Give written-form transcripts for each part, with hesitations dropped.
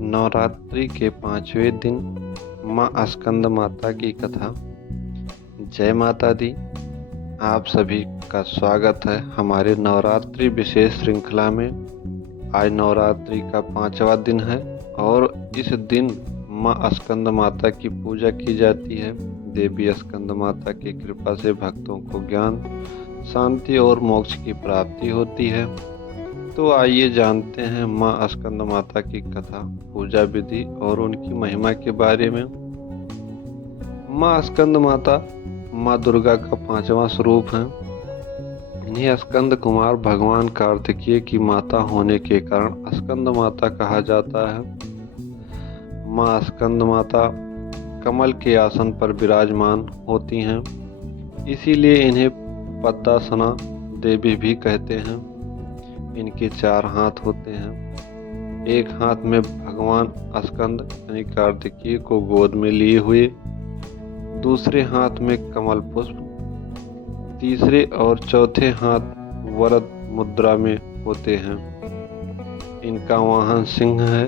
नवरात्रि के 5वें दिन माँ स्कंद माता की कथा। जय माता दी। आप सभी का स्वागत है हमारे नवरात्रि विशेष श्रृंखला में। आज नवरात्रि का 5वां दिन है और इस दिन माँ स्कंद माता की पूजा की जाती है। देवी स्कंद माता की कृपा से भक्तों को ज्ञान, शांति और मोक्ष की प्राप्ति होती है। तो आइए जानते हैं माँ स्कंद माता की कथा, पूजा विधि और उनकी महिमा के बारे में। माँ स्कंद माता माँ दुर्गा का 5वां स्वरूप है। इन्हें स्कंद कुमार भगवान कार्तिकेय की माता होने के कारण स्कंद माता कहा जाता है। माँ स्कंद माता कमल के आसन पर विराजमान होती हैं, इसीलिए इन्हें पद्मासना देवी भी कहते हैं। इनके 4 हाथ होते हैं। एक हाथ में भगवान स्कंद यानी कार्तिकेय को गोद में लिए हुए, दूसरे हाथ में कमल पुष्प, तीसरे और चौथे हाथ वरद मुद्रा में होते हैं। इनका वाहन सिंह है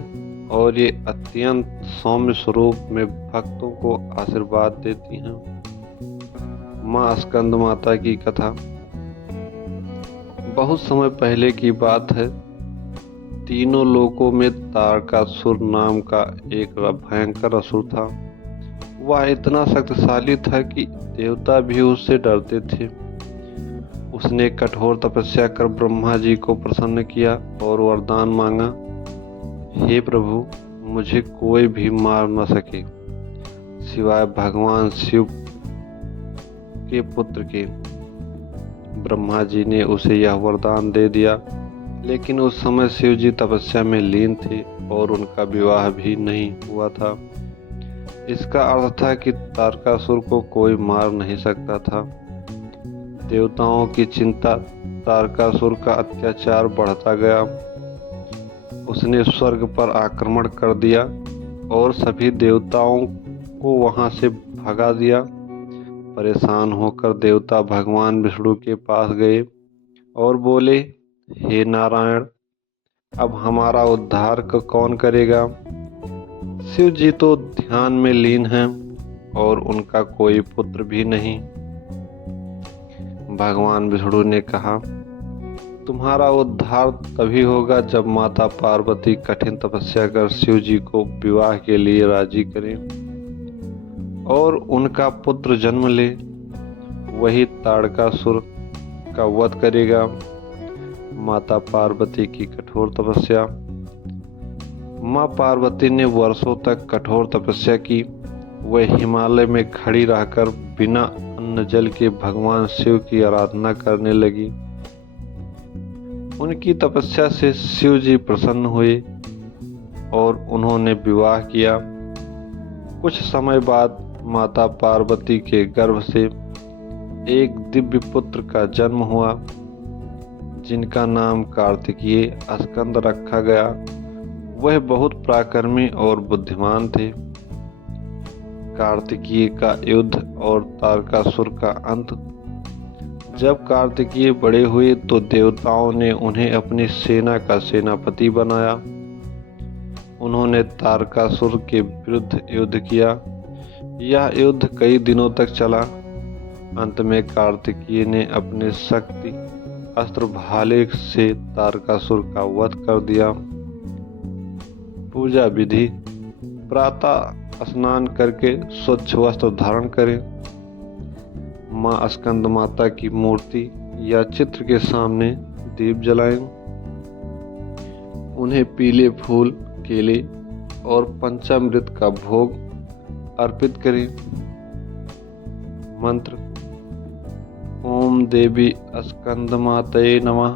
और ये अत्यंत सौम्य स्वरूप में भक्तों को आशीर्वाद देती हैं। माँ स्कंद माता की कथा बहुत समय पहले की बात है। तीनों लोकों में तारकासुर नाम का एक भयंकर असुर था। वह इतना शक्तिशाली था कि देवता भी उससे डरते थे। उसने कठोर तपस्या कर ब्रह्मा जी को प्रसन्न किया और वरदान मांगा, हे प्रभु, मुझे कोई भी मार न सके सिवाय भगवान शिव के पुत्र के। ब्रह्मा जी ने उसे यह वरदान दे दिया, लेकिन उस समय शिव जी तपस्या में लीन थे और उनका विवाह भी नहीं हुआ था। इसका अर्थ था कि तारकासुर को कोई मार नहीं सकता था। देवताओं की चिंता, तारकासुर का अत्याचार बढ़ता गया। उसने स्वर्ग पर आक्रमण कर दिया और सभी देवताओं को वहां से भगा दिया। परेशान होकर देवता भगवान विष्णु के पास गए और बोले, हे नारायण, अब हमारा उद्धार कौन करेगा? शिव जी तो ध्यान में लीन हैं और उनका कोई पुत्र भी नहीं। भगवान विष्णु ने कहा, तुम्हारा उद्धार तभी होगा जब माता पार्वती कठिन तपस्या कर शिव जी को विवाह के लिए राजी करें और उनका पुत्र जन्म ले। वही तारकासुर का वध करेगा। माता पार्वती की कठोर तपस्या। माँ पार्वती ने वर्षों तक कठोर तपस्या की। वह हिमालय में खड़ी रहकर बिना अन्न जल के भगवान शिव की आराधना करने लगी। उनकी तपस्या से शिव जी प्रसन्न हुए और उन्होंने विवाह किया। कुछ समय बाद माता पार्वती के गर्भ से एक दिव्य पुत्र का जन्म हुआ, जिनका नाम कार्तिकेय स्कंद रखा गया। वह बहुत पराक्रमी और बुद्धिमान थे। कार्तिकेय का युद्ध और तारकासुर का अंत। जब कार्तिकेय बड़े हुए तो देवताओं ने उन्हें अपनी सेना का सेनापति बनाया। उन्होंने तारकासुर के विरुद्ध युद्ध किया। यह युद्ध कई दिनों तक चला। अंत में कार्तिकेय ने अपने शक्ति अस्त्र भाले से तारकासुर का वध कर दिया। पूजा विधि। प्रातः स्नान करके स्वच्छ वस्त्र धारण करें। माँ स्कंद माता की मूर्ति या चित्र के सामने दीप जलाएं। उन्हें पीले फूल, केले और पंचामृत का भोग अर्पित करें। मंत्र। ओम देवी स्कंद मातये नमः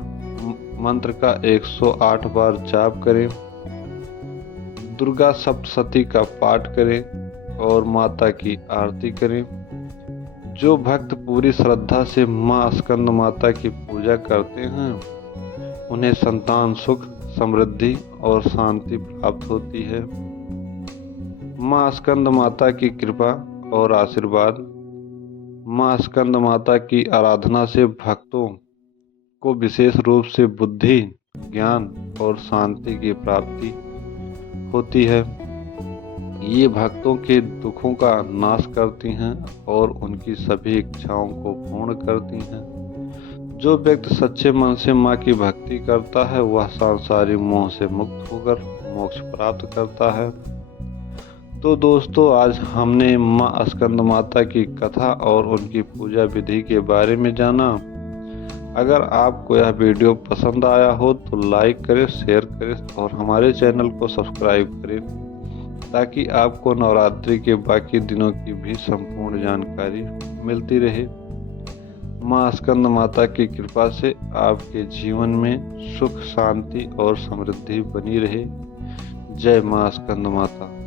मंत्र का 108 बार जाप करें। दुर्गा सप्तशती का पाठ करें और माता की आरती करें। जो भक्त पूरी श्रद्धा से माँ स्कंद माता की पूजा करते हैं, उन्हें संतान सुख, समृद्धि और शांति प्राप्त होती है। माँ स्कंद माता की कृपा और आशीर्वाद। माँ स्कंद माता की आराधना से भक्तों को विशेष रूप से बुद्धि, ज्ञान और शांति की प्राप्ति होती है। ये भक्तों के दुखों का नाश करती हैं और उनकी सभी इच्छाओं को पूर्ण करती हैं। जो व्यक्ति सच्चे मन से माँ की भक्ति करता है वह सांसारिक मोह से मुक्त होकर मोक्ष प्राप्त करता है। तो दोस्तों, आज हमने माँ स्कंद माता की कथा और उनकी पूजा विधि के बारे में जाना। अगर आपको यह वीडियो पसंद आया हो तो लाइक करें, शेयर करें और हमारे चैनल को सब्सक्राइब करें, ताकि आपको नवरात्रि के बाकी दिनों की भी संपूर्ण जानकारी मिलती रहे। माँ स्कंद माता की कृपा से आपके जीवन में सुख, शांति और समृद्धि बनी रहे। जय माँ स्कंद माता।